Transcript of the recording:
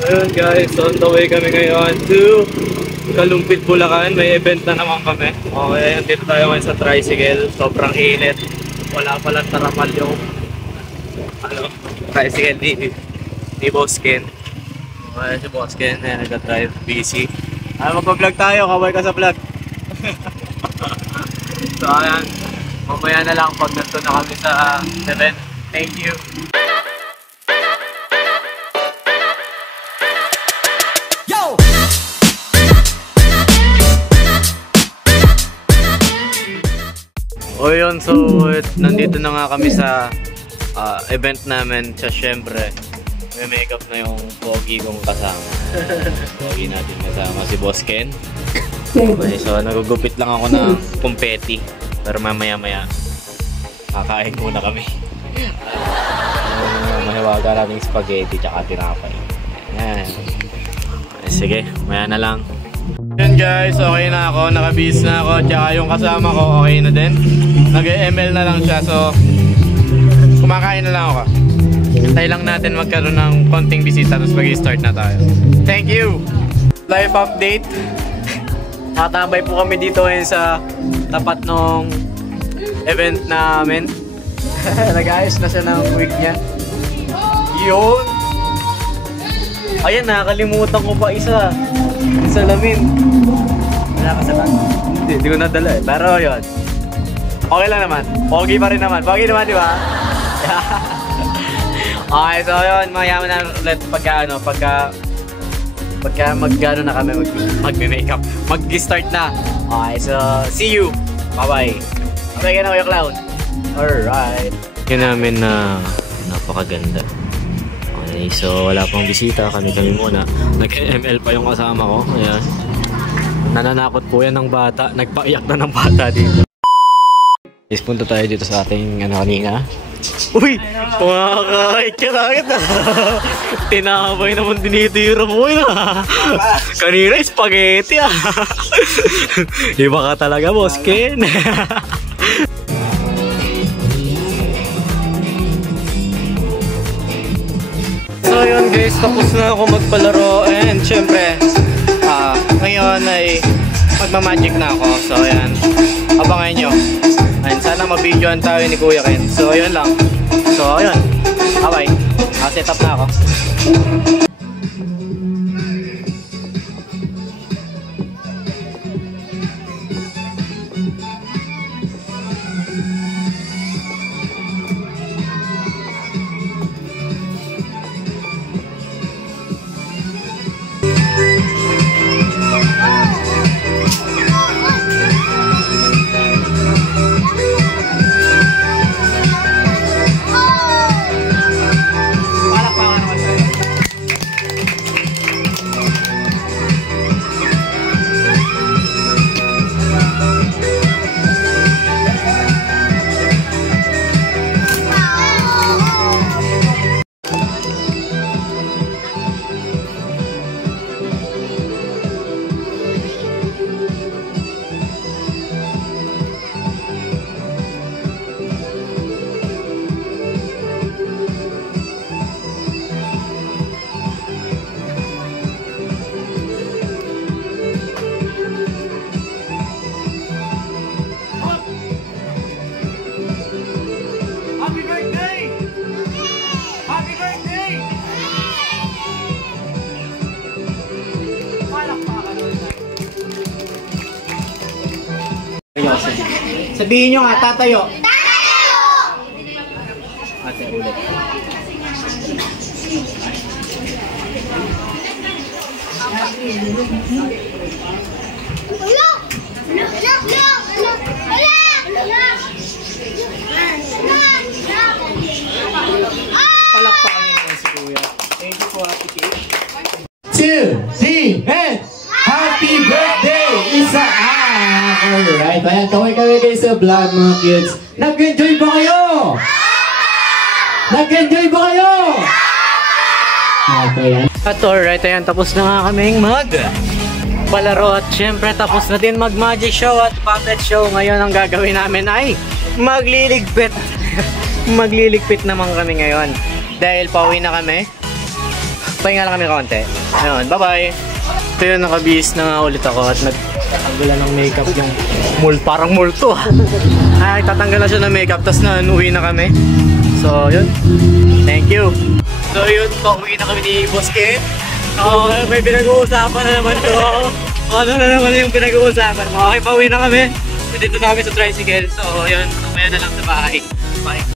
Ayun guys, on the way kami ngayon to Kalumpit, Bulacan. May event na naman kami. Okay, dito tayo ngayon sa tricycle. Sobrang init. Wala palang taramal yung tricycle ni Boss Ken. Okay, si Boss Ken, nag-drive busy. Magpa-vlog tayo, kaway ka sa vlog. So ayan, mamaya na lang pag nandun na kami sa event. Thank you. O yun, so nandito na nga kami sa event namin. Siya syempre may makeup na yung pogi kong kasama. Pogi natin kasama si Boss Ken. Okay, so nagugupit lang ako ng kumpeti. Pero mamaya kakain muna kami. Mahiwaga namin spaghetti tsaka tinapay. Yan. Sige, maya na lang. Yan guys, okay na ako, nakabihis na ako, tsaka yung kasama ko okay na din. Nag-ML na lang siya, so kumakain na lang ako. Hintay lang natin magkaroon ng konting bisita, tapos mag-start na tayo. Thank you! Life update. Nakatambay po kami dito ngayon sa tapat ng event namin. Nag-ayos na siya ng wig niya. Yun! Ayan, nakakalimutan ko pa isa. Salamin. Wala ka sa bag? Hindi ko nadala eh. Pero yun. Okay lang naman. Pogi pa rin naman. Pogi naman, di ba? Okay, so yun. Mayaman na ulit pagka mag-ano na kami mag-makeup. Mag-start na. Okay, so see you. Bye-bye. Bye-bye ka na, Kuya Clown. Alright. Yun namin na napakaganda. Okay, so wala pang bisita, kami muna. Nag-ML pa yung kasama ko. Ayan. Nananakot po yan ng bata. Nagpaiyak na ng bata dito. Guys, punta tayo dito sa ating kanina. Uy! Pumakakait ka nakit na. Tinapay naman dinitira mo yun ah. Kanina spaghetti ah. Iba ka talaga, Boss Ken. So yun guys, tapos na ako magpalaro and syempre ngayon ay magmamagic na ako. So ayan, abangan nyo. And sana mabidyoan tayo ni Kuya Ken. So yun lang. So ayun, bye bye. Set up na ako. Sabihin nyo nga, tatayo. Tatayo! Ate, ulit. Palakpakan nyo naman si Kuya. Thank you po, Happy Cake. 2, 3, and Happy birthday, Isaac! Alright, ayan, kaway-kaway kayo sa vlog mga kids. Nag-enjoy ba kayo? Nag-enjoy ba kayo? Okay, yan. At alright, ayan, tapos na nga kaming palaro at syempre tapos na din mag-magic show at puppet show. Ngayon ang gagawin namin ay magliligpit. Magliligpit naman kami ngayon. Dahil pauwi na kami. Pahinga lang kami konti. Ayun, bye-bye. Ito yun, nakabihis na nga ulit ako at nagtanggalan ng makeup yung parang multo. Ay, tatanggal na siya ng makeup, tapos na uwi na kami. So, yun. Thank you. So, yun, pauwi na kami ni Boss Ken. May pinag-uusapan na naman to. Ano na naman yung pinag-uusapan? Okay, pauwi na kami. Dito na kami sa tricycle. So, yun, mamaya na lang sa bahay. Bye.